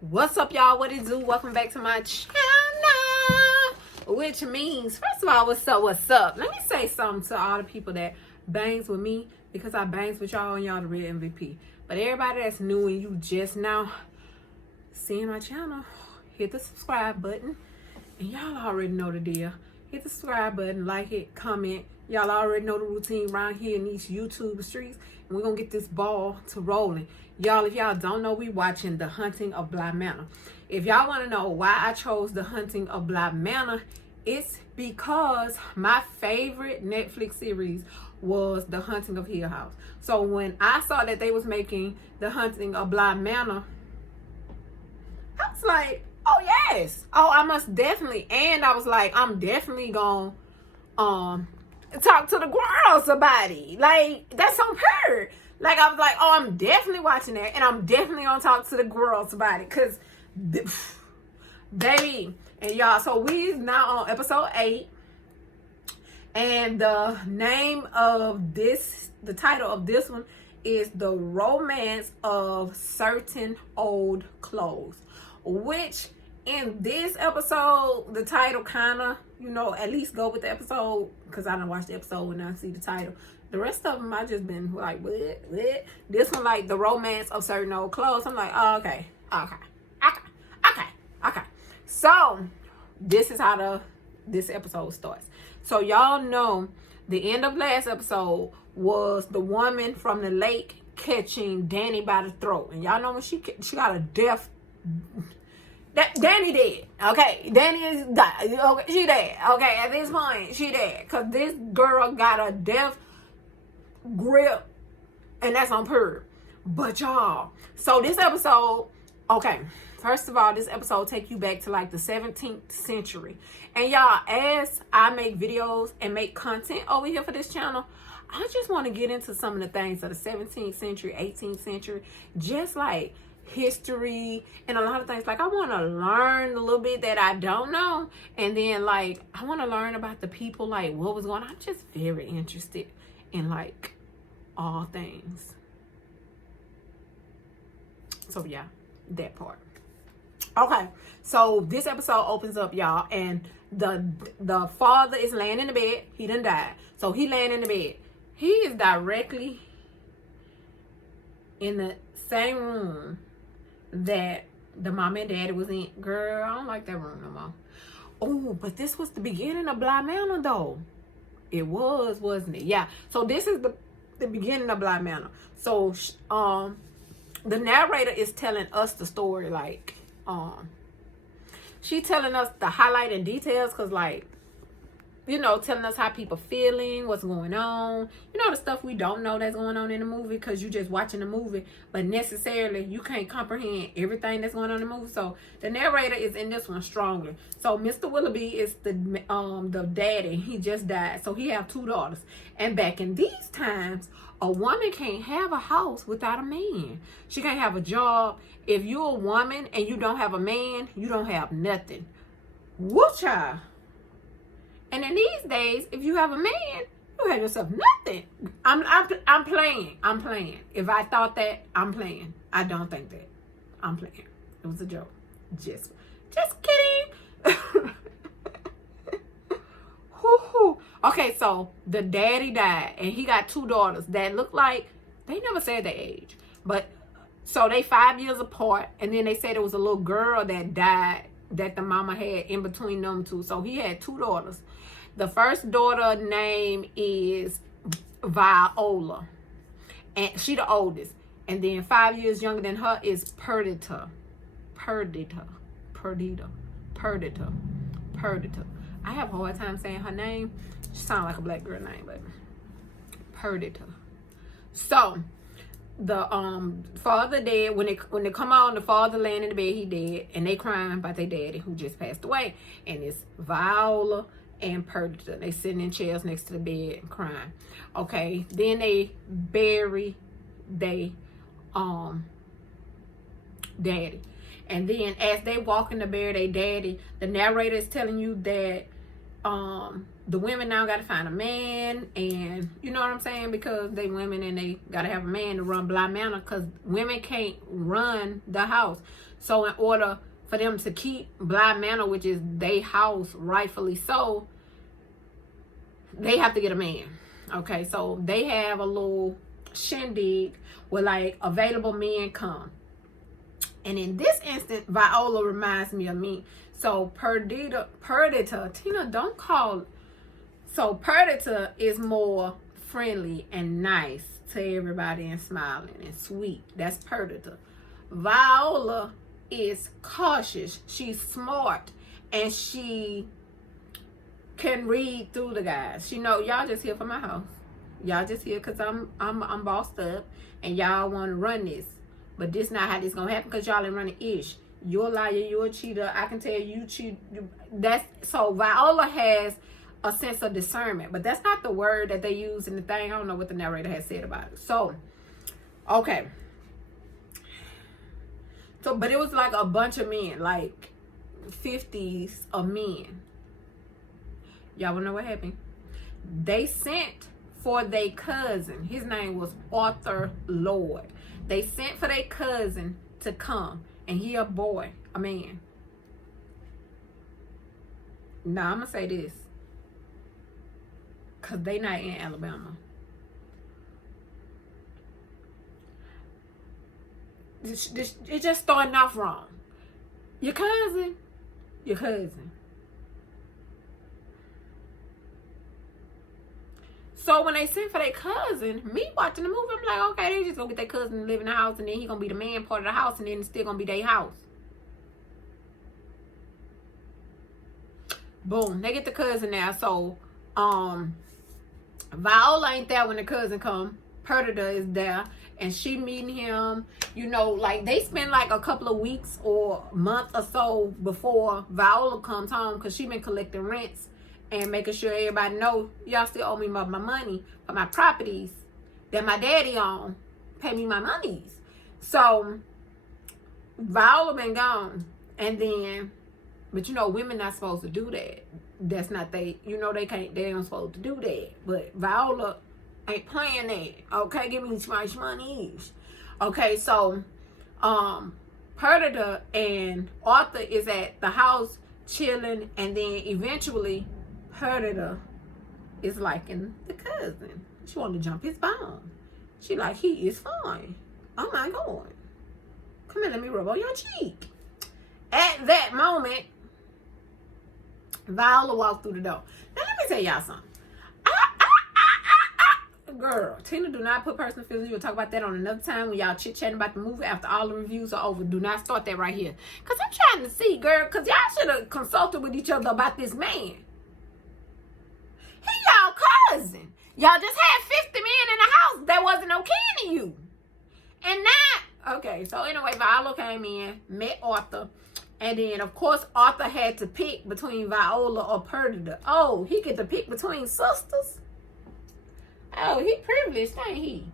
What's up, y'all? What it do? Welcome back to my channel. Which means, first of all, what's up? Let me say something to all the people that bangs with me, because I bangs with y'all and y'all the real MVP. But everybody that's new and you just now seeing my channel, hit the subscribe button. And y'all already know the deal. Hit the subscribe button, like it, comment. Y'all already know the routine around here in these YouTube streets. And we're going to get this ball to rolling. Y'all, if y'all don't know, we watching The Hunting of Bly Manor. If y'all want to know why I chose The Hunting of Bly Manor, it's because my favorite Netflix series was The Hunting of Hill House. So when I saw that they was making The Hunting of Bly Manor, I was like, oh yes, oh I must definitely. And I was like, I'm definitely gonna talk to the girls about it. Like, that's on her. Like, I was like, oh, I'm definitely watching that, and I'm definitely gonna talk to the girls about it, cause baby. And y'all, so we now on episode 8, and the name of this, the title of this one is The Romance of Certain Old Clothes, which in this episode, the title kind of, you know, at least go with the episode, because I don't watch the episode when I see the title. The rest of them, I just been like, what? This one, like, The Romance of Certain Old Clothes. I'm like, oh, okay. So, this is how this episode starts. So, y'all know the end of last episode was the woman from the lake catching Danny by the throat. And y'all know when she got a death... Danny dead. Okay, Danny is died. Okay, she dead. Okay, at this point, she dead. Because this girl got a death grip, and that's on her. But y'all, so this episode, okay, first of all, this episode take you back to like the 17th century. And y'all, as I make videos and make content over here for this channel, I just want to get into some of the things of the 17th century, 18th century, just like history and a lot of things. Like, I want to learn a little bit that I don't know, and then like I want to learn about the people, like what was going on. I'm just very interested in like all things. So yeah, that part. Okay, so this episode opens up, y'all, and the father is laying in the bed. He done died, so he laying in the bed. He is directly in the same room that the mom and daddy was in. Girl, I don't like that room no more. Oh, but this was the beginning of Bly Manor, though. It was, wasn't it? Yeah. So this is the beginning of Bly Manor. So the narrator is telling us the story, like she telling us the highlight and details, because like, you know, telling us how people feeling, what's going on. You know, the stuff we don't know that's going on in the movie, because you just watching the movie, but necessarily you can't comprehend everything that's going on in the movie. So the narrator is in this one strongly. So Mr. Willoughby is the daddy. He just died. So he have 2 daughters. And back in these times, a woman can't have a house without a man. She can't have a job. If you're a woman and you don't have a man, you don't have nothing. Woo, child. And in these days, if you have a man, you have yourself nothing. I'm playing. If I thought that, I'm playing. I don't think that. I'm playing. It was a joke. Just kidding. Okay, so the daddy died, and he got 2 daughters that look like, they never said their age, but so they 5 years apart. And then they said there was a little girl that died that the mama had in between them 2. So he had 2 daughters. The first daughter name is Viola, and she the oldest. And then 5 years younger than her is Perdita. I have a hard time saying her name. She sounds like a black girl name, but Perdita. So the father dead. When they come on, the father laying in the bed, he dead, and they crying about their daddy who just passed away. And it's Viola and Perdita. They sitting in chairs next to the bed and crying. Okay, then they bury they daddy. And then as they walking to bury their daddy, the narrator is telling you that the women now got to find a man, and you know what I'm saying, because they women and they got to have a man to run Bly Manor, because women can't run the house. So in order for them to keep Bly Manor, which is their house, rightfully so, they have to get a man. Okay, so they have a little shindig where like available men come. And in this instance, Viola reminds me of me. So Perdita, Tina, don't call. So Perdita is more friendly and nice to everybody and smiling and sweet. That's Perdita. Viola is cautious. She's smart and she can read through the guys. You know, y'all just here for my house. Y'all just here because I'm bossed up and y'all want to run this. But this not how this gonna happen, because y'all ain't running ish. You're a liar, you're a cheater. I can tell you cheat. So Viola has a sense of discernment, but that's not the word that they use in the thing. I don't know what the narrator has said about it. So, okay. So, but it was like a bunch of men, like 50s of men. Y'all wanna know what happened? They sent for their cousin. His name was Arthur Lloyd. They sent for their cousin to come. And he a boy, a man. Now, I'm going to say this. Because they not in Alabama. It just starting off wrong. Your cousin. So when they sent for their cousin, me watching the movie, I'm like, okay, they just gonna get their cousin to live in the house, and then he gonna be the man part of the house, and then it's still gonna be their house. Boom, they get the cousin now. So Viola ain't there when the cousin come. Perdita is there, and she meeting him. You know, like they spend like a couple of weeks or month or so before Viola comes home, because she been collecting rents and making sure everybody know, y'all still owe me my money for my properties that my daddy own. Pay me my monies. So Viola been gone. And then, but you know, women not supposed to do that. That's not they, you know, they ain't supposed to do that. But Viola ain't playing that. Okay, give me my monies. Okay, so Perdita and Arthur is at the house chilling, and then eventually Perdita is liking the cousin. She wanted to jump his bone. She like, he is fine. Oh my God. Come here, let me rub on your cheek. At that moment, Viola walked through the door. Now let me tell y'all something. Girl, Tina, do not put personal feelings. We'll talk about that on another time when y'all chit-chatting about the movie after all the reviews are over. Do not start that right here. Because I'm trying to see, girl, because y'all should have consulted with each other about this man. He y'all cousin. Y'all just had 50 men in the house that wasn't no kin to you. And now, okay, so anyway, Viola came in, met Arthur. And then, of course, Arthur had to pick between Viola or Perdita. Oh, he get to pick between sisters? Oh, he privileged, ain't he?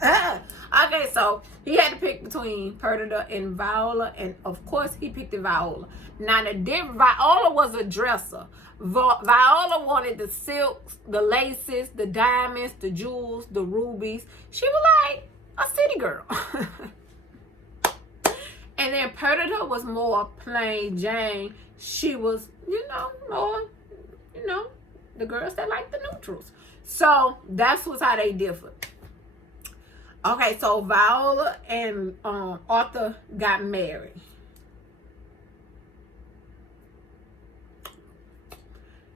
Okay, so he had to pick between Perdita and Viola, and of course he picked the Viola. Now Viola was a dresser. Viola wanted the silks, the laces, the diamonds, the jewels, the rubies. She was like a city girl. And then Perdita was more plain Jane. She was, more, the girls that like the neutrals. So that's how they differed. Okay, so Viola and Arthur got married.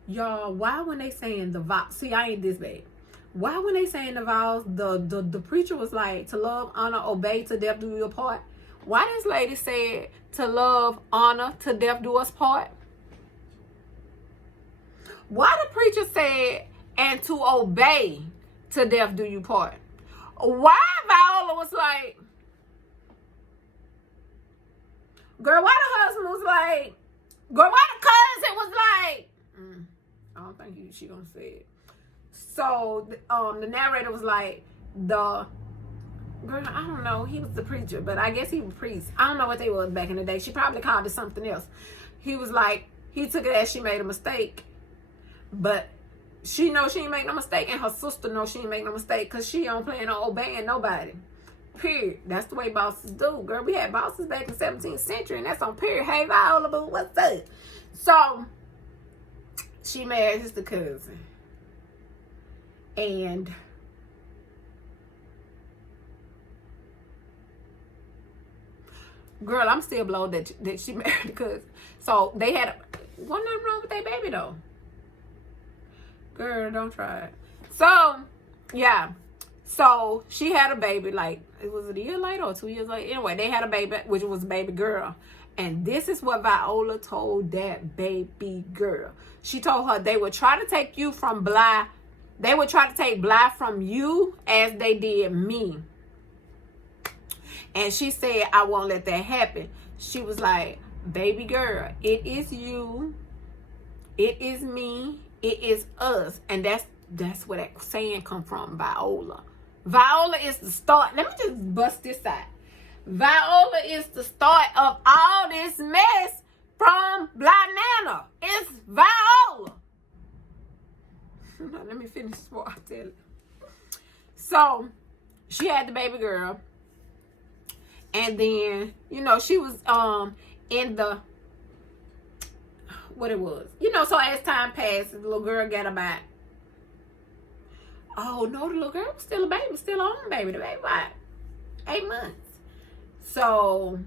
Y'all, why when they saying the vows? See, I ain't this bad. Why when they saying the vows, the preacher was like, to love, honor, obey, to death do you part? Why this lady said to love, honor, to death do us part? Why the preacher said and to obey to death do you part? Why Viola was like, girl, why the husband was like, girl, why the cousin was like, I don't think she gonna say it. So the narrator was like, girl, I don't know, he was the preacher, but I guess he was a priest. I don't know what they was back in the day. She probably called it something else. He was like, he took it as she made a mistake. But she knows she ain't make no mistake, and her sister knows she ain't make no mistake, because she don't plan on obeying nobody. Period. That's the way bosses do, girl. We had bosses back in the 17th century, and that's on period. Hey, Viola, boo, what's up? So, she married his cousin. And girl, I'm still blown that she married the cousin. So, they had, wasn't nothing wrong with their baby, though. Girl, don't try it. So, yeah. So, she had a baby, like, it was a year later or 2 years later. Anyway, they had a baby, which was a baby girl. And this is what Viola told that baby girl. She told her they would try to take you from Bly. They would try to take Bly from you as they did me. And she said, I won't let that happen. She was like, baby girl, it is you. It is me. It is us. And that's where that saying come from, Viola. Viola is the start. Let me just bust this out. Viola is the start of all this mess from Bly Manor. It's Viola. Let me finish before I tell it. So, she had the baby girl. And then, you know, she was in the, what it was. You know, so as time passed, the little girl got about, oh, no, the little girl was still a baby, still on baby. The baby was 8 months. So,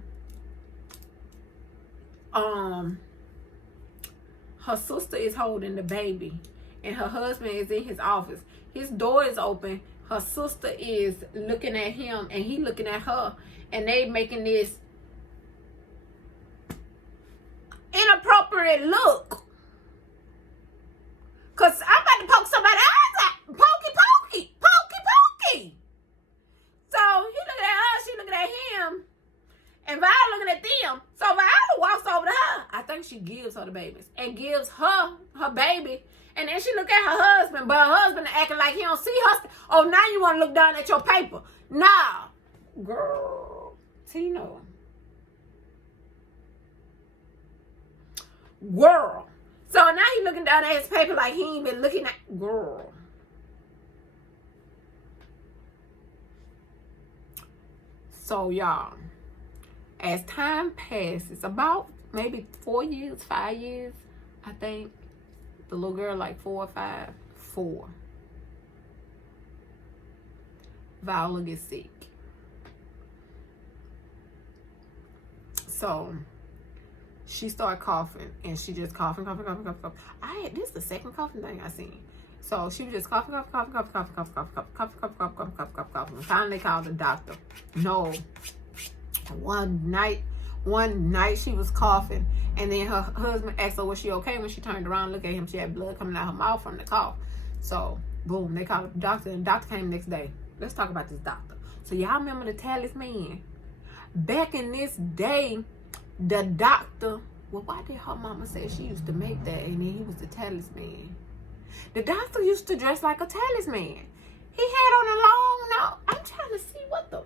her sister is holding the baby, and her husband is in his office. His door is open. Her sister is looking at him, and he looking at her, and they making this inappropriate look. Cause I'm about to poke somebody else out. Pokey. So he looking at her, she looking at him, and Viola looking at them. So Viola walks over to her. I think she gives her the babies and gives her baby. And then she look at her husband, but her husband acting like he don't see her. Oh, now you want to look down at your paper. Nah. Girl. Tina. Girl. So now he looking down at his paper like he ain't been looking at. Girl. So, y'all, as time passes, about maybe 4 years, 5 years, I think, the little girl like 4 or 5, 4. Viola gets sick. So, she started coughing, and she just coughing. This is the second coughing thing I seen. So she was just coughing. Finally called the doctor. No. One night she was coughing, and then her husband asked her, was she okay? When she turned around, look at him, she had blood coming out her mouth from the cough. So, boom, they called the doctor, and the doctor came the next day. Let's talk about this doctor. So y'all remember the talisman? Back in this day, the doctor, well, why did her mama say she used to make that, and then he was the talisman? The doctor used to dress like a talisman. He had on a long nose. I'm trying to see what the...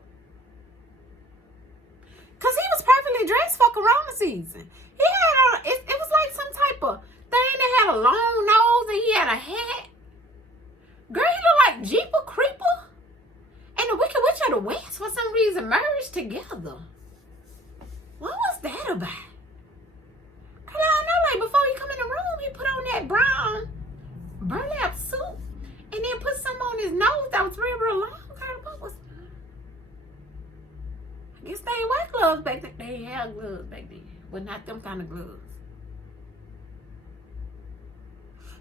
Because he was perfectly dressed for Corona season. He had on... It was like some type of thing that had a long nose, and he had a hat. Girl, he looked like Jeeper Creeper and the Wicked Witch of the West for some reason merged together. What was that about? Cause I don't know, like before he come in the room, he put on that brown burlap suit and then put some on his nose that was real long. What was? I guess they ain't wear gloves back then. They ain't had gloves back then, but not them kind of gloves.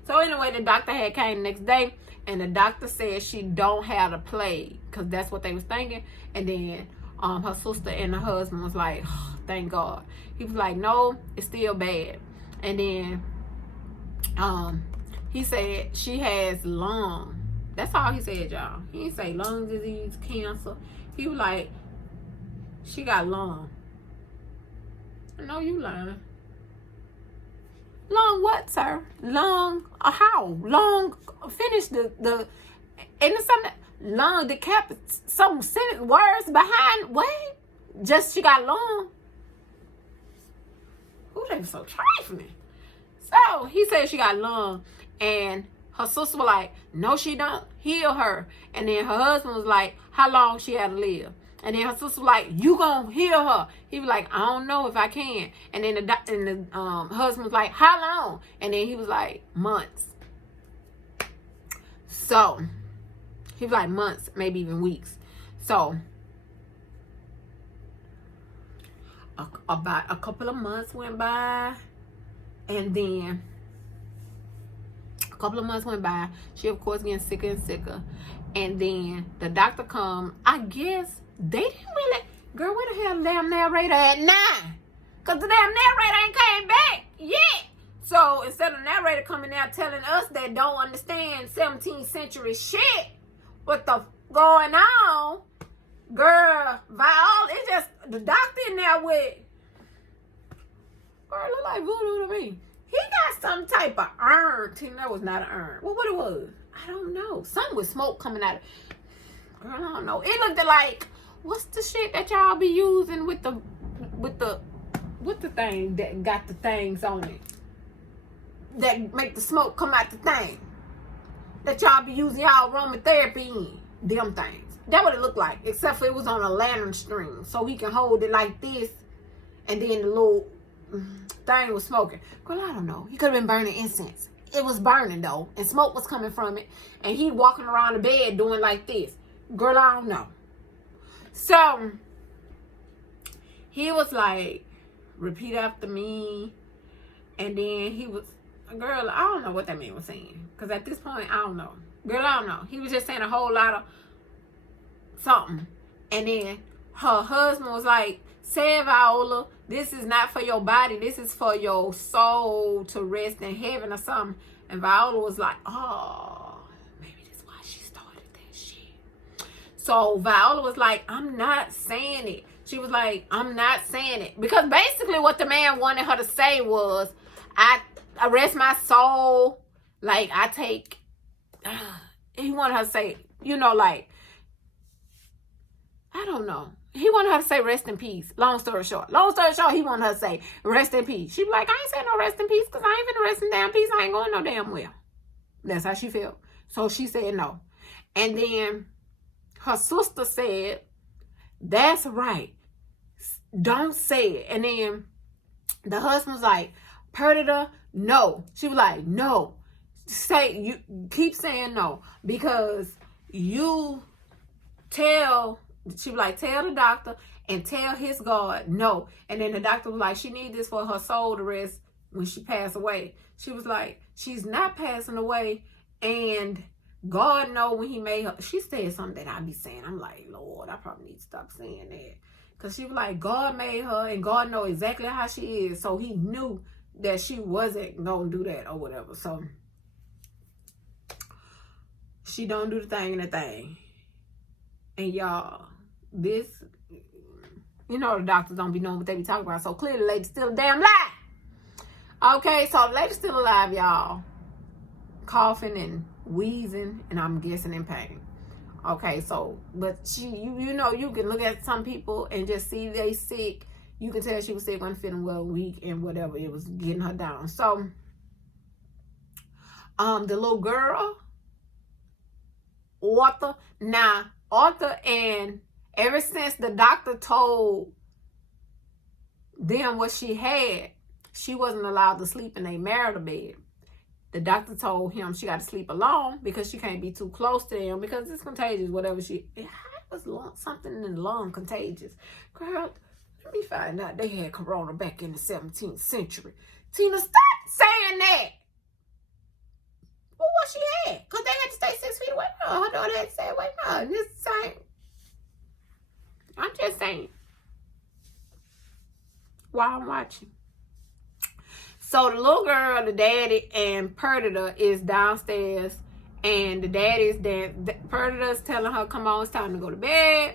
So anyway, the doctor had came the next day, and the doctor said she don't have the plague, because that's what they was thinking. And then her sister and her husband was like, oh, thank God. He was like, no, it's still bad. And then he said she has lung. That's all he said, y'all. He didn't say lung disease, cancer. He was like, she got lung. I know you lying. Lung what, sir? Lung, how? Lung, finish the and it's something, lung, some sentence, words behind, what? Just she got lung. Ooh, they were so trifling. So, he said she got lung, And her sister was like, no, she don't. Heal her. And then her husband was like, how long she had to live? And then her sister was like, you gonna heal her? He was like, I don't know if I can. And then the husband was like, how long? And then he was like, months. So he was like, months, maybe even weeks. So about a couple of months went by, and then a couple of months went by. She, of course, getting sicker and sicker. And then the doctor come. I guess they didn't really. Girl, where the hell the damn narrator at now? Because the damn narrator ain't came back yet. So instead of the narrator coming out telling us that don't understand 17th century shit, what the going on, girl, Viola, it's just the doctor in there with, girl, look like voodoo to me. He got some type of urn. Tina, that was not an urn. Well, what it was? I don't know. Something with smoke coming out of, girl, I don't know. It looked like, what's the shit that y'all be using with the thing that got the things on it that make the smoke come out the thing that y'all be using y'all aromatherapy in? Them things. That what it looked like, except for it was on a lantern string, so he can hold it like this, and then the little thing was smoking. Girl, I don't know. He could have been burning incense. It was burning though, and smoke was coming from it, and he walking around the bed doing like this. Girl, I don't know. So he was like, repeat after me, and then he was, girl, I don't know what that man was saying, because at this point, I don't know. Girl, I don't know. He was just saying a whole lot of something. And then her husband was like, say, Viola, this is not for your body. This is for your soul to rest in heaven or something. And Viola was like, oh, maybe that's why she started that shit. So Viola was like, I'm not saying it. She was like, I'm not saying it. Because basically what the man wanted her to say was, I rest my soul. Like, I take, he wanted her to say, you know, like, I don't know. He wanted her to say rest in peace. Long story short, he wanted her to say rest in peace. She be like, I ain't saying no rest in peace because I ain't finna rest in damn peace. I ain't going no damn well. That's how she felt. So she said no. And then her sister said, that's right. Don't say it. And then the husband was like, Perdita, no. She was like, no. Say, you keep saying no, because you tell, she was like, tell the doctor and tell his God no. And then the doctor was like, she needs this for her soul to rest when she passed away. She was like, she's not passing away, and God know when he made her. She said something that I be saying. I'm like, Lord, I probably need to stop saying that. Because she was like, God made her and God know exactly how she is. So he knew that she wasn't going to do that or whatever. So she don't do the thing and the thing. And y'all, this, you know, the doctors don't be knowing what they be talking about. So clearly the lady's still a damn lie. Okay, so the lady's still alive, y'all. Coughing and wheezing, and I'm guessing in pain. Okay, so, but she, you know, you can look at some people and just see they sick. You can tell she was sick, wasn't feeling well, weak, and whatever. It was getting her down. So, the little girl, Arthur, and ever since the doctor told them what she had, she wasn't allowed to sleep in a marital bed. The doctor told him she got to sleep alone because she can't be too close to them because it's contagious, whatever it was something in the lung contagious. Girl, let me find out they had corona back in the 17th century. Tina, stop saying that. Well, what she had? Because they had to stay 6 feet away from her. Her daughter had to stay away from her. It's the same. I'm just saying. While I'm watching. So the little girl, the daddy, and Perdita is downstairs, and the daddy's there. Perdita's telling her, come on, it's time to go to bed.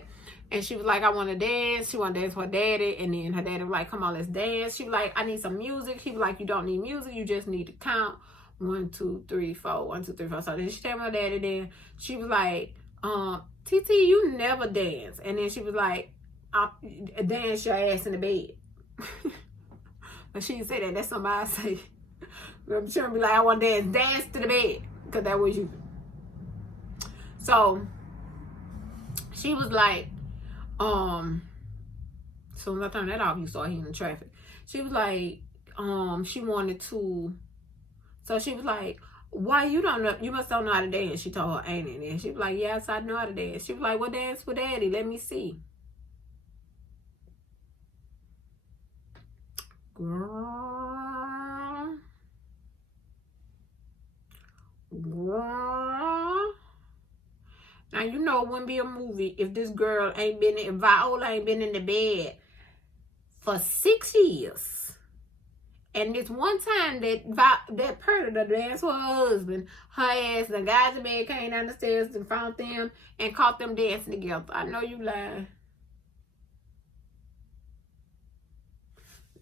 And she was like, I want to dance. She want to dance with her daddy. And then her daddy was like, come on, let's dance. She was like, I need some music. He was like, you don't need music. You just need to count. 1, 2, 3, 4. 1, 2, 3, 4. So then she told her daddy. Then she was like, TT, you never dance. And then she was like, dance your ass in the bed. But she didn't say that. That's somebody say. She would be like, I want to dance to the bed. Because that was you. So, she was like, soon as I turned that off, you start hearing the traffic. She was like, she wanted to, so she was like, why you don't know, you must don't know how to dance. She told her ain't it? And she was like, yes, I know how to dance. She was like, well, dance with daddy. Let me see. Girl. Now, you know it wouldn't be a movie if this girl ain't been, if Viola ain't been in the bed for 6 years. And this one time that Predator danced for her husband, her ass, the guys in bed came down the stairs and found them and caught them dancing together. I know you lying.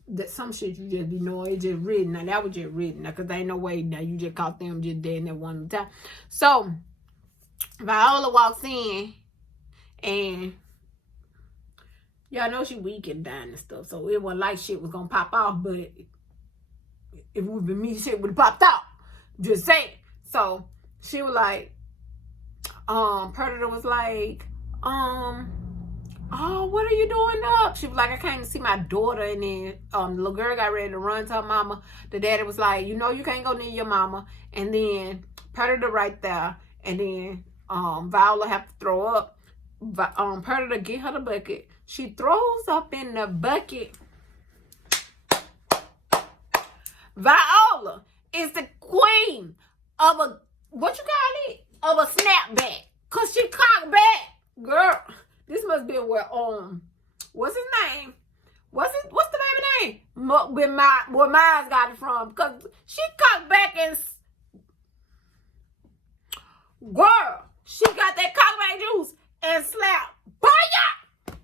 That some shit you just be knowing, it's just written. Now that was just written. Now, cause there ain't no way now you just caught them just dancing at one time. So Viola walks in and y'all know she weak and dying and stuff. So it wasn't like shit was gonna pop off, but if it would have been me, shit would have popped out. Just saying. So she was like, Predator was like, oh, what are you doing up? She was like, I came to see my daughter. And then the little girl got ready to run to her mama. The daddy was like, you know you can't go near your mama. And then Predator right there. And then Viola have to throw up. Predator get her the bucket. She throws up in the bucket. Viola is the queen of a, what you call it? Of a snapback. Cause she cocked back. Girl, this must be where, what's his name? What's the baby name? Where Miles got it from. Cause she cocked back and, girl, she got that cockback juice and slapped fire.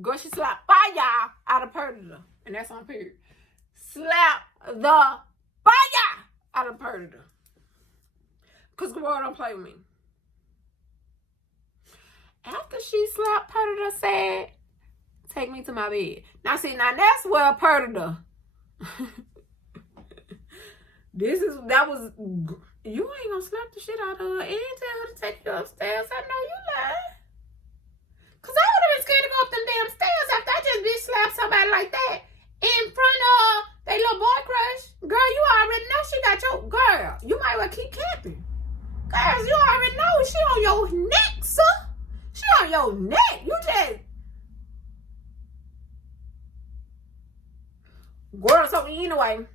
Girl, she slapped fire out of Predator. And that's on period. Slap the fire out of Predator. Because the world don't play with me. After she slapped Predator, said, take me to my bed. Now see, now that's where Predator. That was, you ain't gonna slap the shit out of her and tell her to take you upstairs. I know you lying. Cause I would have been scared to go up them damn stairs after I just bitch slapped somebody like that in front of that little boy crush. Girl, you already know she got your, girl, you might well keep camping. Girls, you already know she on your neck, sir. She on your neck. You just, girl, so anyway,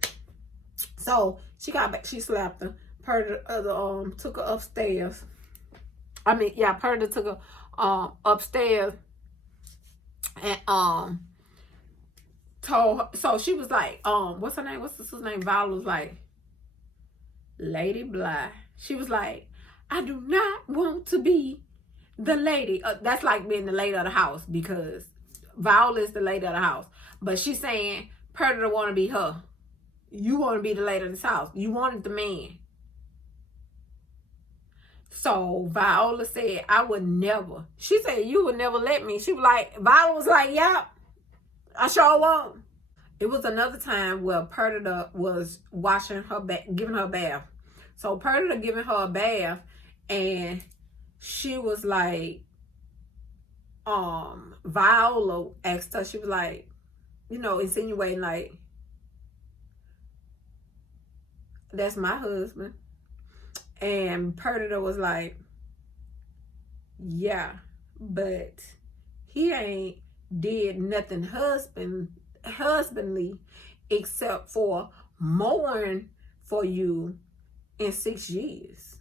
so she got back, she slapped her. Predator took her upstairs. I mean, yeah, Predator took her upstairs and told her, so she was like, what's her name? What's the sister's name? Viola was like, Lady Bly. She was like, I do not want to be the lady. That's like being the lady of the house because Viola is the lady of the house. But she's saying Predator want to be her. You want to be the lady of this house. You wanted the man. So Viola said, I would never. She said, you would never let me. She was like, Viola was like, yep, I sure won't. It was another time where Predator was washing her back, giving her a bath. So Predator giving her a bath, and she was like, Viola asked her, she was like, you know, insinuating like, that's my husband. And Predator was like, yeah, but he ain't did nothing husbandly except for mourn for you in 6 years.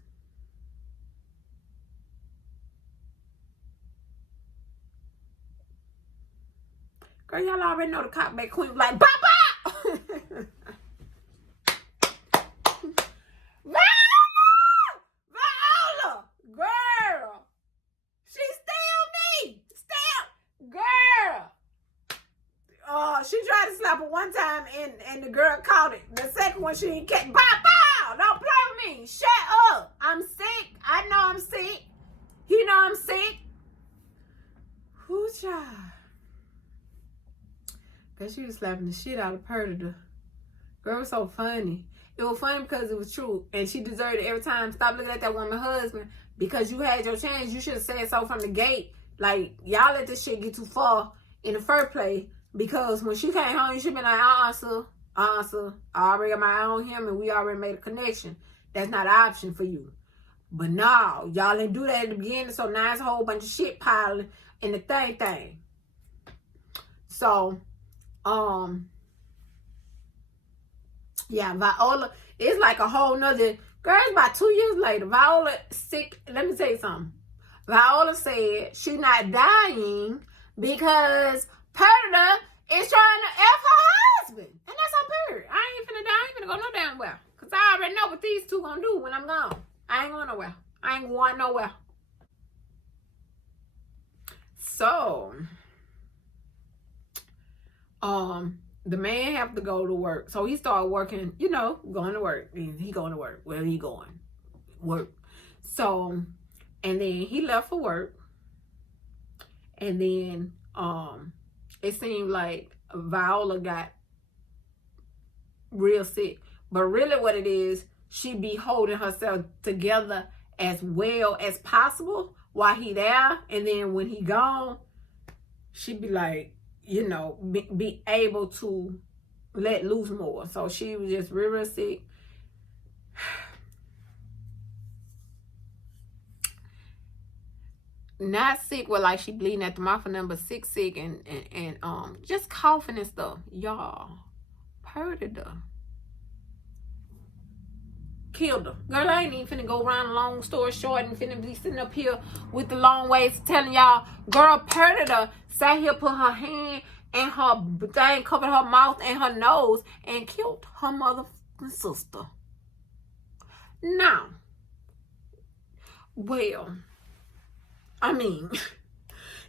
Girl, y'all already know the cockback queen was like, Bopper! Viola! Girl! She still me! Still! Girl! She tried to slap her one time and the girl caught it. The second one she didn't catch. Bopper! Don't play with me! Shut up! I'm sick. I know I'm sick. You know I'm sick. Whoo, child. Cause she was slapping the shit out of Predator. Girl, it was so funny. It was funny because it was true. And she deserved it every time. Stop looking at that woman's husband. Because you had your chance. You should have said so from the gate. Like, y'all let this shit get too far in the first place. Because when she came home, you should have been like, sir. Sir. I already got my eye on him and we already made a connection. That's not an option for you. But no, y'all didn't do that at the beginning. So now it's a whole bunch of shit piling in the thing. So, yeah, Viola, it's like a whole nother, girl, it's about 2 years later. Viola sick. Let me tell you something. Viola said she not dying because Purda is trying to F her husband. And that's her period. I ain't finna die. I ain't finna go no damn well. Because I already know what these two gonna do when I'm gone. I ain't going nowhere. I ain't going nowhere. So, the man have to go to work. So he started working, you know, going to work. He going to work. Where he going? Work. So, and then he left for work. And then it seemed like Viola got real sick. But really what it is, she be holding herself together as well as possible while he there. And then when he gone, she be like, you know, be able to let loose more. So she was just real sick. Not sick where like she bleeding at the mouth and nothing, but sick and just coughing and stuff. Y'all, Purda killed her. Girl, I ain't even finna go around, long story short, and finna be sitting up here with the long ways telling y'all, girl, Purda sat here, put her hand and her thing, covered her mouth and her nose, and killed her motherfucking sister. Now, well, I mean,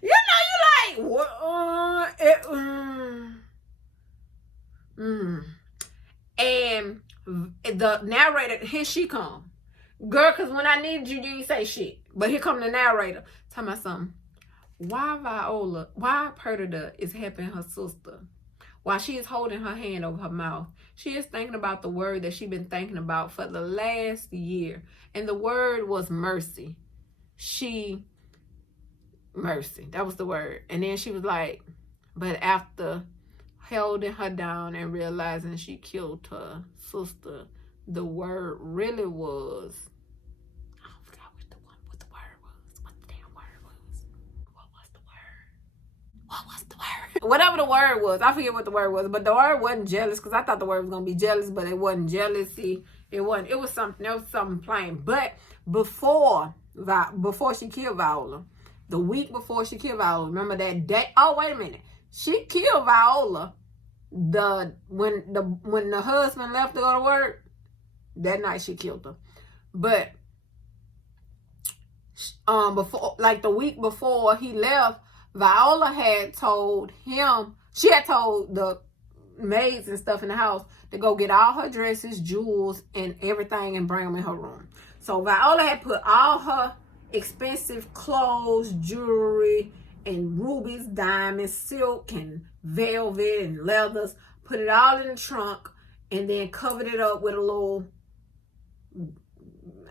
you know, you like, and the narrator, here she come. Girl, because when I needed you, you didn't say shit. But here come the narrator. Tell me something. Why Purda is helping her sister while she is holding her hand over her mouth? She is thinking about the word that she's been thinking about for the last year. And the word was mercy. Mercy. That was the word. And then she was like, but after holding her down and realizing she killed her sister, the word really was, I forgot what the word was. What the damn word was. What was the word? Whatever the word was. I forget what the word was. But the word wasn't jealous, because I thought the word was going to be jealous, but it wasn't jealousy. It wasn't. It was something plain. But before she killed Viola, the week before she killed Viola, remember that day? Oh, wait a minute. She killed Viola when the husband left to go to work. That night she killed her. But before, like the week before he left, Viola had told him, she had told the maids and stuff in the house to go get all her dresses, jewels, and everything and bring them in her room. So Viola had put all her expensive clothes, jewelry, and rubies, diamonds, silk, and velvet, and leathers, put it all in the trunk, and then covered it up with a little,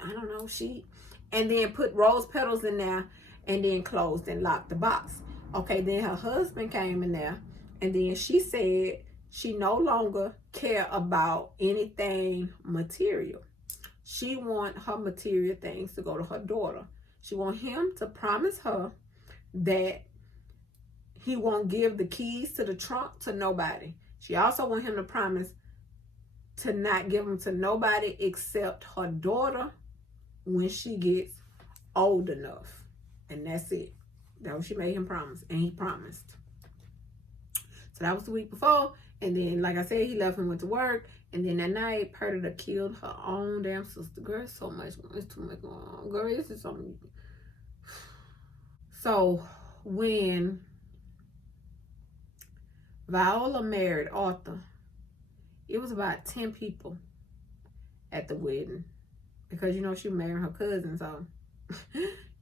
I don't know, sheet, and then put rose petals in there, and then closed and locked the box. Okay, then her husband came in there, and then she said she no longer care about anything material. She want her material things to go to her daughter. She want him to promise her that he won't give the keys to the trunk to nobody. She also want him to promise to not give them to nobody except her daughter when she gets old enough. And that's it. That was she made him promise. And he promised. So that was the week before. And then, like I said, he left and went to work. And then that night, Purda killed her own damn sister. Girl, it's so much. It's too much going on. Girl, this is something. So when Viola married Arthur, it was about 10 people at the wedding. Because, you know, she married her cousin. So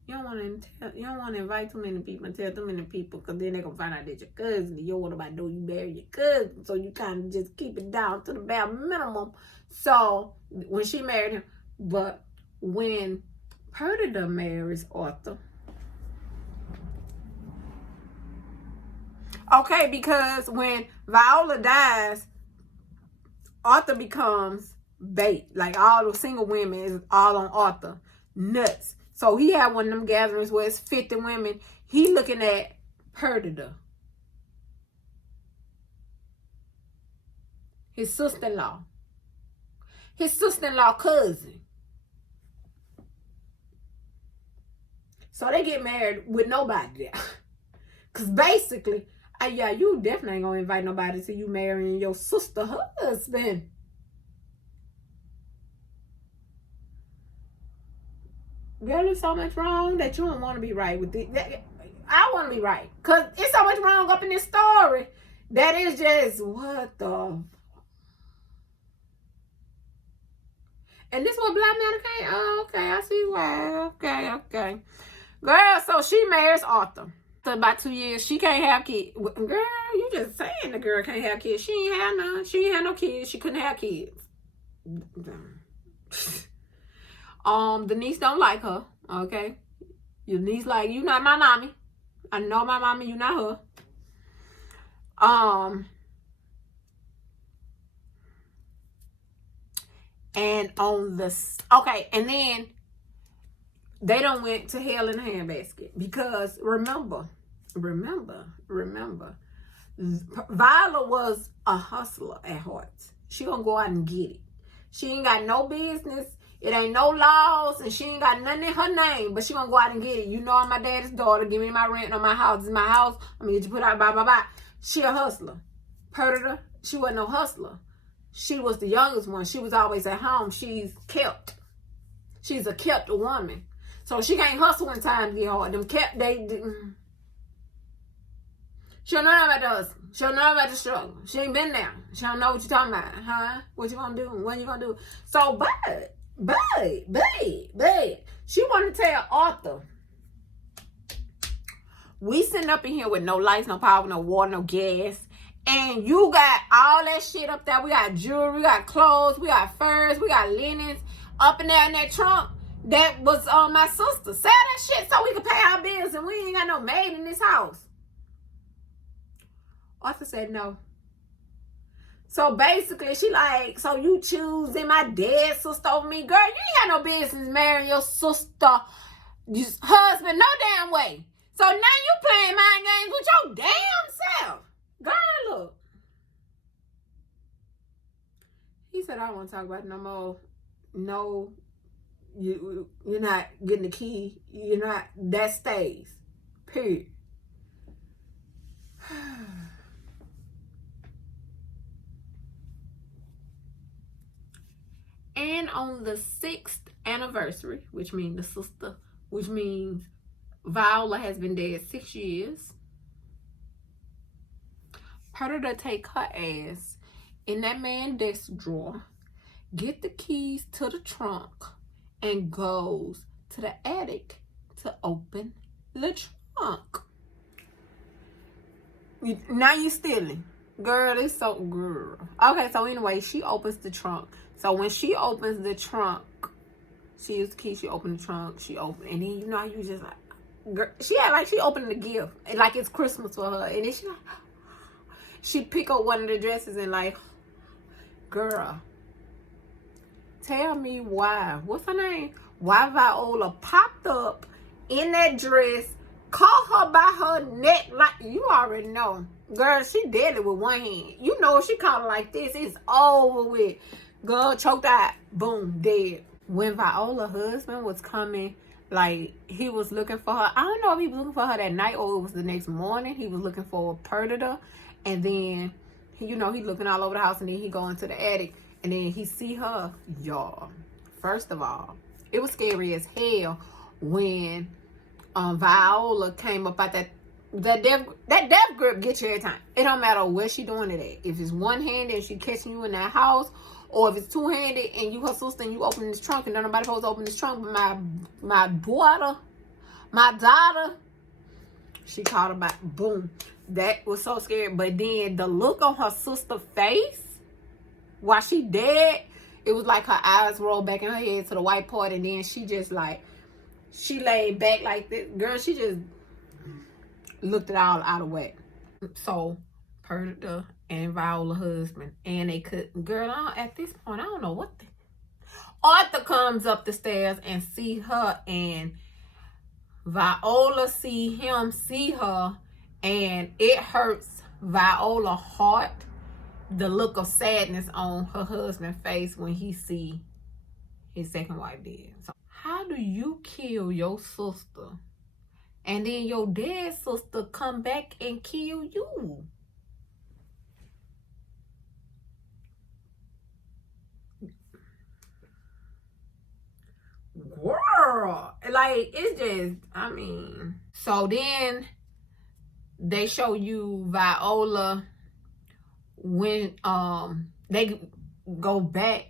You don't want to invite too many people and tell too many people, because then they're going to find out that your cousin. You don't want nobody to know you married your cousin. So you kind of just keep it down to the bare minimum. So when she married him, but when Perdita marries Arthur, okay, because when Viola dies, Arthur becomes bait. Like all the single women is all on Arthur. Nuts. So he had one of them gatherings where it's 50 women. He looking at Perdita, his sister-in-law. His sister-in-law cousin. So they get married with nobody there. Because basically, yeah, you definitely ain't going to invite nobody to you marrying your sister husband. Girl, there's so much wrong that you don't want to be right with it. I want to be right. Because it's so much wrong up in this story that is just, what the... And this what Black Man came? Oh, okay, I see why. Okay. Girl, so she marries Arthur. So about 2 years, she can't have kids. Girl, you just saying the girl can't have kids. She ain't have none. She ain't had no kids. She couldn't have kids. The niece don't like her. Okay, your niece like, you not my mommy. I know my mommy, you not her. And on the and then they done went to hell in a handbasket, because remember, Viola was a hustler at heart. She gonna go out and get it. She ain't got no business. It ain't no laws, and she ain't got nothing in her name, but she gonna go out and get it. You know, I'm my daddy's daughter. Give me my rent on my house. It's my house. I'm gonna get you put out, blah, blah, blah. She a hustler. Perdita, she wasn't no hustler. She was the youngest one. She was always at home. She's kept. She's a kept woman. So she can't hustle when times get hard. Them kept, she don't know about the hustle. She don't know about the struggle. She ain't been there. She don't know what you're talking about, huh? What you gonna do? When you gonna do? So, babe, she wanted to tell Arthur, we sitting up in here with no lights, no power, no water, no gas, and you got all that shit up there. We got jewelry, we got clothes, we got furs, we got linens up in there in that trunk. That was my sister. Sell that shit so we can pay our bills, and we ain't got no maid in this house. Arthur said no. So basically, she like, so you choosing my dead sister over me? Girl, you ain't got no business marrying your sister husband no damn way. So now you playing mind games with your damn self. Girl, look. He said, I don't want to talk about it no more. No, you're not getting the key. You're not, that stays. Period. And on the 6th anniversary, which means Viola has been dead 6 years, Perdita take her ass in that man's desk drawer, get the keys to the trunk, and goes to the attic to open the trunk. Now you stealing. Girl, it's so girl. Okay, so anyway, she opens the trunk. So when she opens the trunk, she used the key, she opened the trunk, she opened, and then you know you just like, girl, she had like she opened the gift, and like it's Christmas for her, and then she pick up one of the dresses and like, girl, tell me why, what's her name? Why Viola popped up in that dress, caught her by her neck, like you already know. Girl, she did it with one hand. You know, if she caught her like this, it's over with. Girl, choked out, boom, dead. When Viola's husband was coming, like, he was looking for her. I don't know if he was looking for her that night or it was the next morning. He was looking for Perdita. And then, you know, he looking all over the house, and then he go into the attic. And then he see her. Y'all, first of all, it was scary as hell when Viola came up out that death grip gets you every time. It don't matter where she doing it at. If it's one-handed and she catching you in that house, or if it's two-handed and you her sister and you open this trunk and nobody supposed to open this trunk, but my daughter My daughter, she caught her back. Boom. That was so scary. But then the look on her sister's face while she dead, it was like her eyes rolled back in her head to the white part, and then she just like, she laid back like this. Girl, she just looked it all out of whack. So, Perdita and Viola's husband, and they couldn't. Girl, at this point, I don't know what the... Arthur comes up the stairs and see her, and Viola see him, see her, and it hurts Viola's heart, the look of sadness on her husband's face when he see his second wife dead. So how do you kill your sister and then your dead sister come back and kill you? Girl, like, it's just, I mean. So then they show you Viola when they go back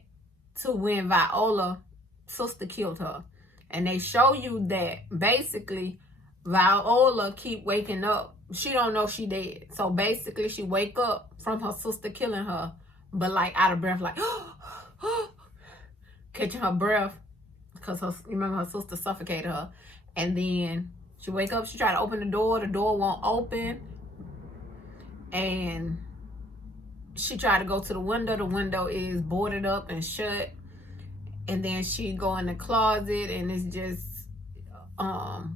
to when Viola's sister killed her, and they show you that basically Viola keep waking up. She don't know she dead. So basically she wake up from her sister killing her, but like out of breath, like catching her breath, because you remember her sister suffocated her. And then she wake up, she try to open the door won't open, and she tried to go to the window is boarded up and shut. And then she go in the closet, and it's just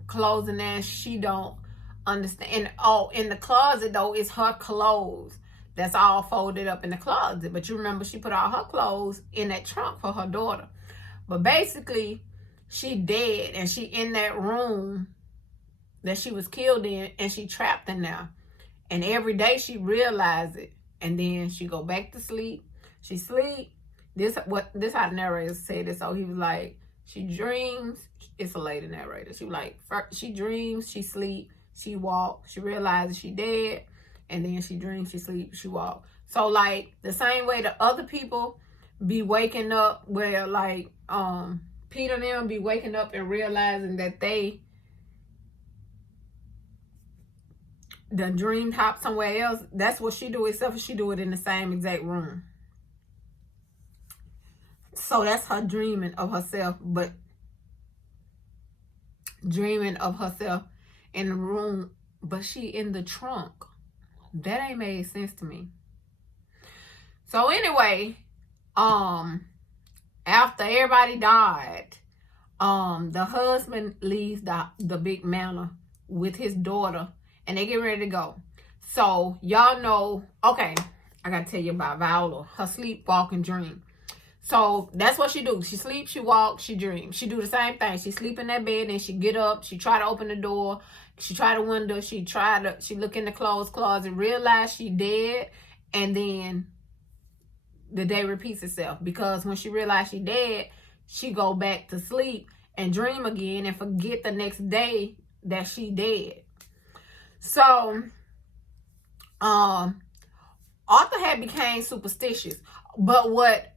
closing there. She don't understand. And oh, in the closet though, it's her clothes that's all folded up in the closet. But you remember she put all her clothes in that trunk for her daughter. But basically, she dead, and she in that room that she was killed in, and she trapped in there. And every day she realized it, and then she go back to sleep. She sleep. This how the narrator said it. So he was like, she dreams. It's a lady narrator. She was like, she dreams, she sleep, she walk, she realizes she dead, and then she dreams, she sleep, she walk. So like the same way the other people be waking up, where like Peter and them be waking up and realizing that they done dreamed hop somewhere else. That's what she do, except for she do it in the same exact room. So that's her dreaming of herself, but dreaming of herself in the room, but she in the trunk. That ain't made sense to me. So anyway, after everybody died, the husband leaves the big manor with his daughter, and they get ready to go. So y'all know, okay, I gotta tell you about Viola, her sleepwalking dream. So that's what she do. She sleep, she walk, she dream. She do the same thing. She sleep in that bed, and she get up, she try to open the door, she try the window, she look in the clothes closet, realize she dead, and then the day repeats itself. Because when she realize she dead, she go back to sleep and dream again and forget the next day that she dead. So Arthur had became superstitious. But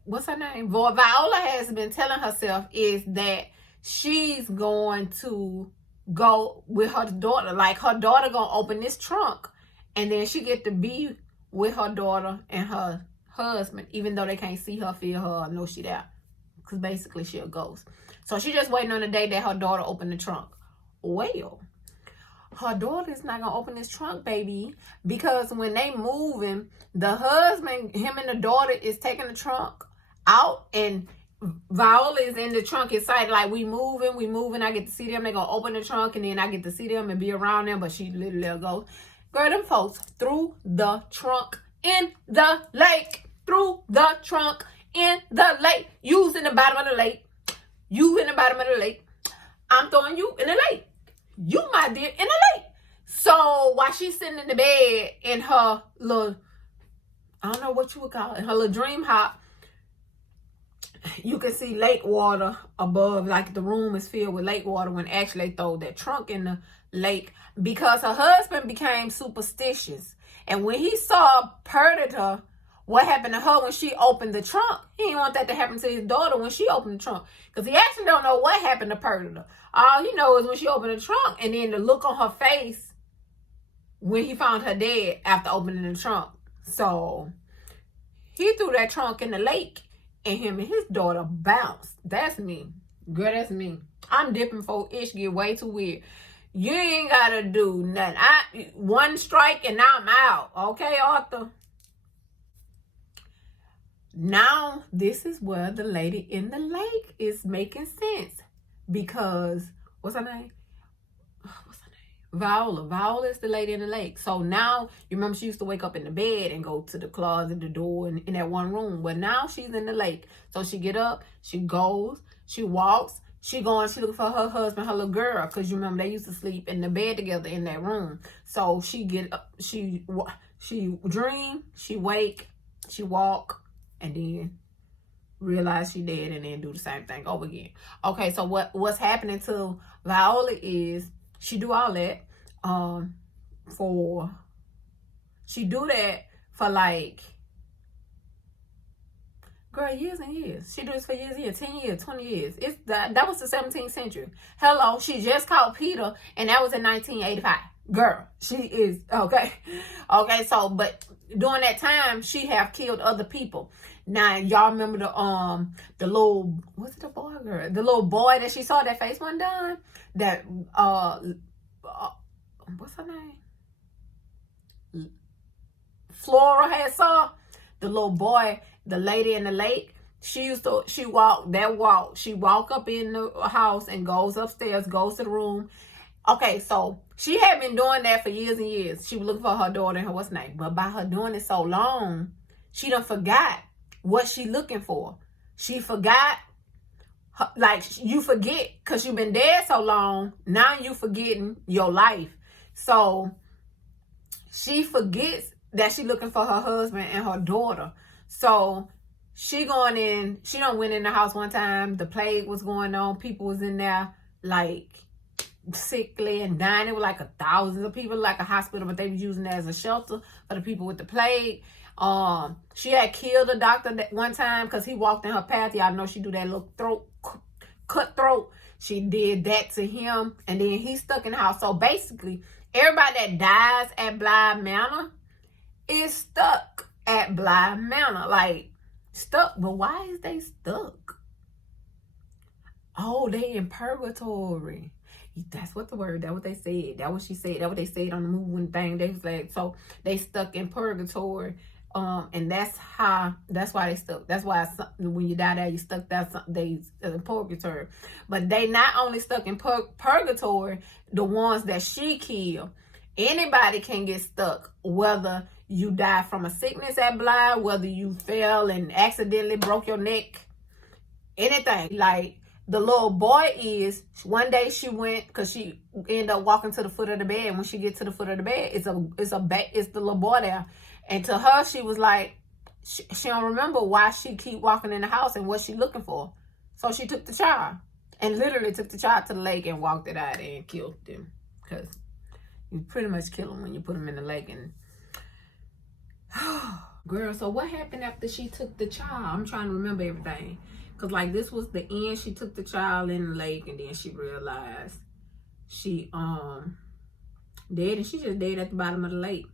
what's her name? Viola has been telling herself is that she's going to go with her daughter. Like, her daughter gonna open this trunk, and then she get to be with her daughter and her husband, even though they can't see her, feel her, or know she there. Because basically she a ghost. So she just waiting on the day that her daughter open the trunk. Well, her daughter's not gonna open this trunk, baby, because when they moving, the husband, him and the daughter is taking the trunk out, and Viola is in the trunk excited, like, we moving, I get to see them. They gonna open the trunk, and then I get to see them and be around them, but she literally goes, girl, them folks threw the trunk in the lake, threw the trunk in the lake. You's in the bottom of the lake, you in the bottom of the lake, I'm throwing you in the lake. You, my dear, in the lake. So while she's sitting in the bed in her little, I don't know what you would call it, her little dream hop, you can see lake water above, like the room is filled with lake water, when actually they throw that trunk in the lake, because her husband became superstitious. And when he saw Perdita what happened to her when she opened the trunk. He didn't want that to happen to his daughter when she opened the trunk. Because he actually don't know what happened to Perdita. All he knows is when she opened the trunk and then the look on her face when he found her dead after opening the trunk. So he threw that trunk in the lake and him and his daughter bounced. That's me. Girl, that's me. I'm dipping for ish get way too weird. You ain't gotta do nothing. One strike and now I'm out. Okay, Arthur? Now, this is where the lady in the lake is making sense. Because, what's her name? Viola. Viola is the lady in the lake. So now, you remember she used to wake up in the bed and go to the closet, the door, in that one room. But now she's in the lake. So she get up, she goes, she walks, she looking for her husband, her little girl. Because you remember they used to sleep in the bed together in that room. So she get up, she dream, she wake, she walk, and then realize she dead and then do the same thing over again. Okay, so what's happening to Viola is she do all that she do that for like, girl, years and years. She do this for years and years, 10 years, 20 years. That was the 17th century. Hello, she just caught Peter and that was in 1985. Girl, she is, okay. Okay, so, but during that time, she have killed other people. Now, y'all remember the little, what's it, the boy, girl? The little boy that she saw that face one done? That, what's her name? Flora had saw. The little boy, the lady in the lake. She walk up in the house and goes upstairs, goes to the room. Okay, so she had been doing that for years and years. She was looking for her daughter and her what's name. But by her doing it so long, she done forgot what she looking for. She forgot, like you forget because you've been dead so long. Now you forgetting your life. So she forgets that she looking for her husband and her daughter. So she done went in the house one time. The plague was going on. People was in there like sickly and dying. It was like thousands of people, like a hospital, but they was using it as a shelter for the people with the plague. She had killed a doctor that one time because he walked in her path. Y'all know she do that little cut throat. She did that to him, and then he stuck in the house. So basically, everybody that dies at Bly Manor is stuck at Bly Manor. Like, stuck. But why is they stuck? Oh, they in purgatory. That's what they said. That what she said. That what they said on the movie thing. They was like, so they stuck in purgatory. And that's why they stuck. That's why when you die there, you stuck there. They in purgatory. But they not only stuck in purgatory, the ones that she killed. Anybody can get stuck, whether you die from a sickness at Bly, whether you fell and accidentally broke your neck, anything. Like the little boy is, one day she went, because she ended up walking to the foot of the bed. When she get to the foot of the bed, it's the little boy there. And to her, she was like, she don't remember why she keep walking in the house and what she looking for. So she took the child and literally took the child to the lake and walked it out and killed him. Because you pretty much kill them when you put them in the lake. And girl, so what happened after she took the child? I'm trying to remember everything. Because like this was the end. She took the child in the lake and then she realized she dead, and she just dead at the bottom of the lake.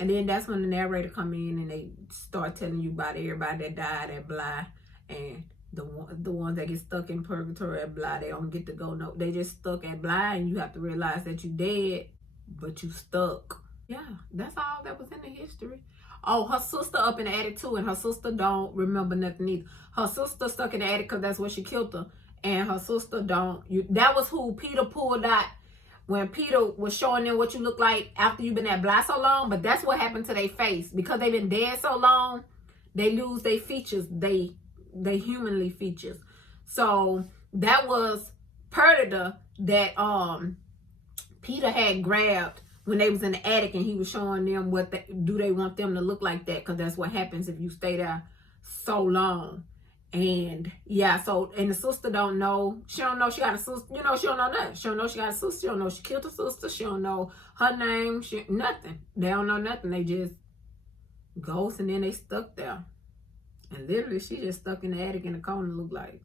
And then that's when the narrator come in and they start telling you about everybody that died at Bly, and the ones that get stuck in purgatory at Bly, they don't get to go. No, they just stuck at Bly, and you have to realize that you dead, but you stuck. Yeah, that's all that was in the history. Oh, her sister up in the attic too, and her sister don't remember nothing either. Her sister stuck in the attic because that's where she killed her, and her sister don't. That was who Peter pulled out when Peter was showing them what you look like after you've been at Bly so long. But that's what happened to their face. Because they've been dead so long, they lose their features. They humanly features. So that was Perdita that Peter had grabbed when they was in the attic, and he was showing them do they want them to look like that, because that's what happens if you stay there so long. And yeah, so, and the sister don't know. She don't know she got a sister. You know, she don't know nothing. She don't know she got a sister. She don't know she killed her sister. She don't know her name. Nothing. They don't know nothing. They just ghosts, and then they stuck there. And literally, she just stuck in the attic in the corner, looked like,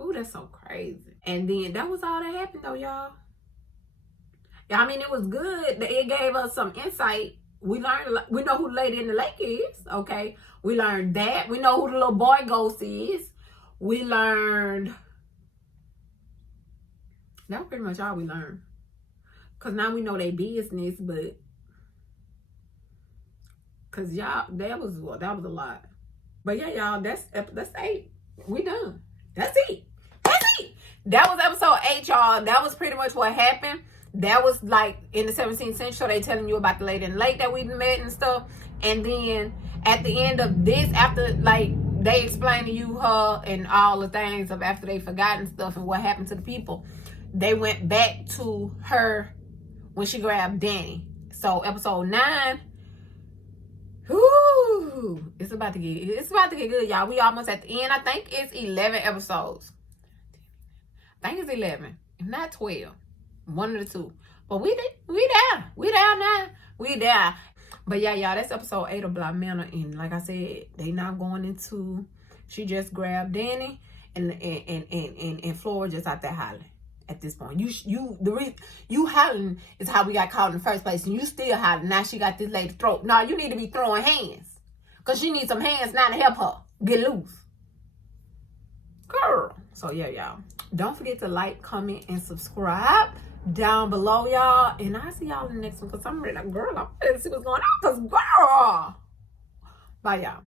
ooh, that's so crazy. And then that was all that happened, though, y'all. Yeah, I mean, it was good. It gave us some insight. We learned, we know who the lady in the lake is, okay? We learned that. We know who the little boy ghost is. We learned, that was pretty much all we learned. Because now we know their business, but, because y'all, that was a lot. But yeah, y'all, that's 8. We done. That's it. That's it. That was episode 8, y'all. That was pretty much what happened. That was like in the 17th century. So they telling you about the lady in the lake that we met and stuff. And then at the end of this, after like they explain to you her and all the things of after they forgotten stuff and what happened to the people, they went back to her when she grabbed Danny. So episode 9. Whoo, it's about to get good, y'all. We almost at the end. I think it's 11 episodes. I think it's 11, if not 12. One of the two. But we there. We there now. We there. But yeah, y'all, that's episode 8 of Black Manor. And like I said, they not going into. She just grabbed Danny, and Flora just out there hollering. At this point, you hollering is how we got caught in the first place, and you still hollering. Now she got this lady throat. No, you need to be throwing hands, cause she needs some hands now to help her get loose, girl. So yeah, y'all, don't forget to like, comment, and subscribe down below, y'all. And I'll see y'all in the next one, cause I'm ready, girl. I'm ready to see what's going on, cause girl. Bye, y'all.